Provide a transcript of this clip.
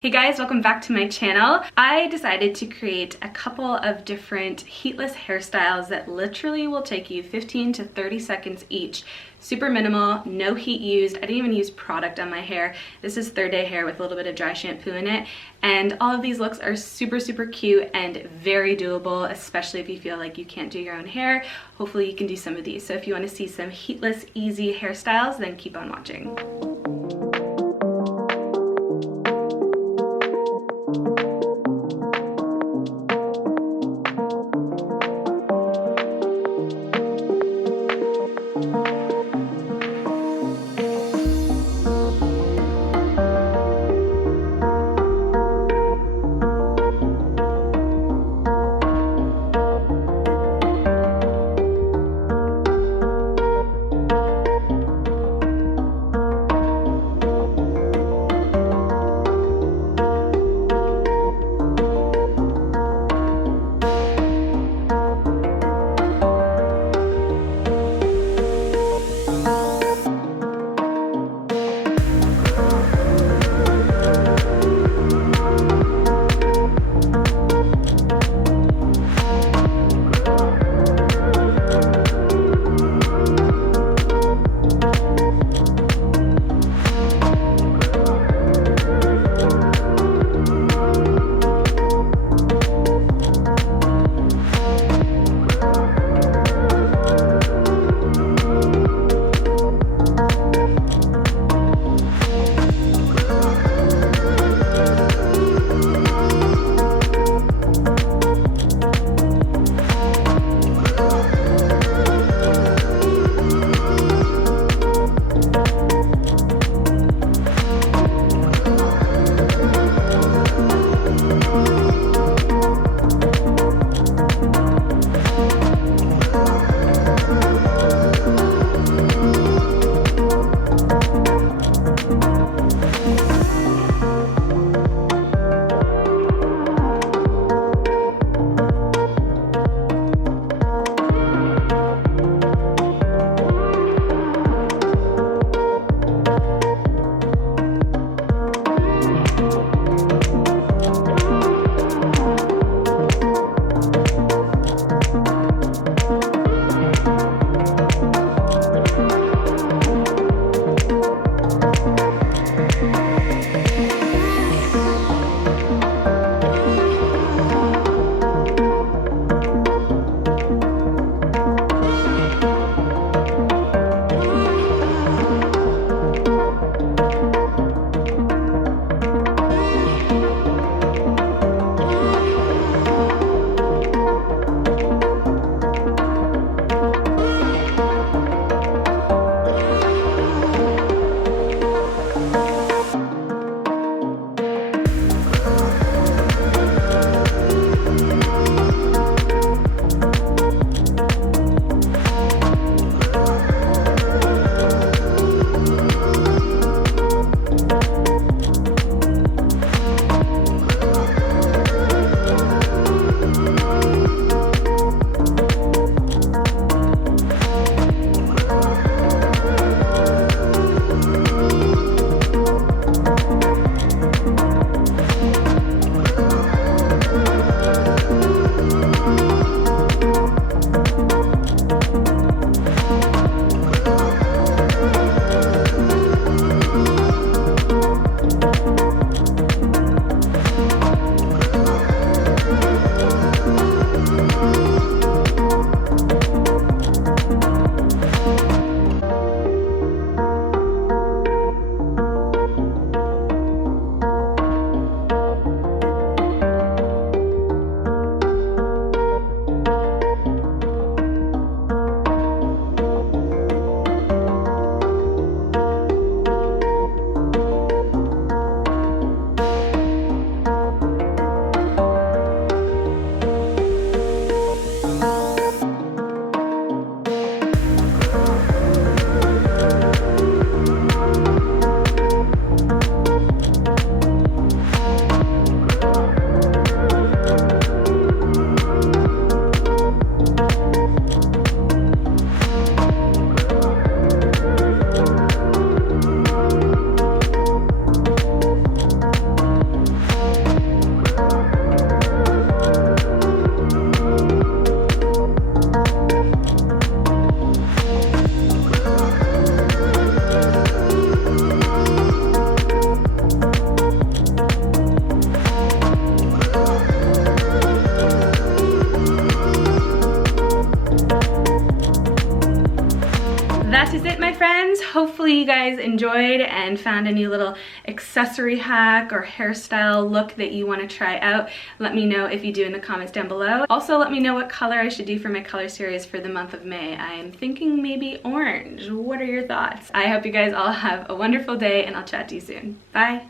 Hey guys, welcome back to my channel. I decided to create a couple of different heatless hairstyles that literally will take you 15 to 30 seconds each. Super minimal, no heat used. I didn't even use product on my hair. This is third day hair with a little bit of dry shampoo in it. And all of these looks are super cute and very doable, especially if you feel like you can't do your own hair. Hopefully you can do some of these. So if you want to see some heatless, easy hairstyles, then keep on watching. that is it, my friends. Hopefully you guys enjoyed and found a new little accessory hack or hairstyle look that you want to try out. Let me know if you do in the comments down below. Also, let me know what color I should do for my color series for the month of May. I'm thinking maybe orange. What are your thoughts? I hope you guys all have a wonderful day, and I'll chat to you soon. Bye.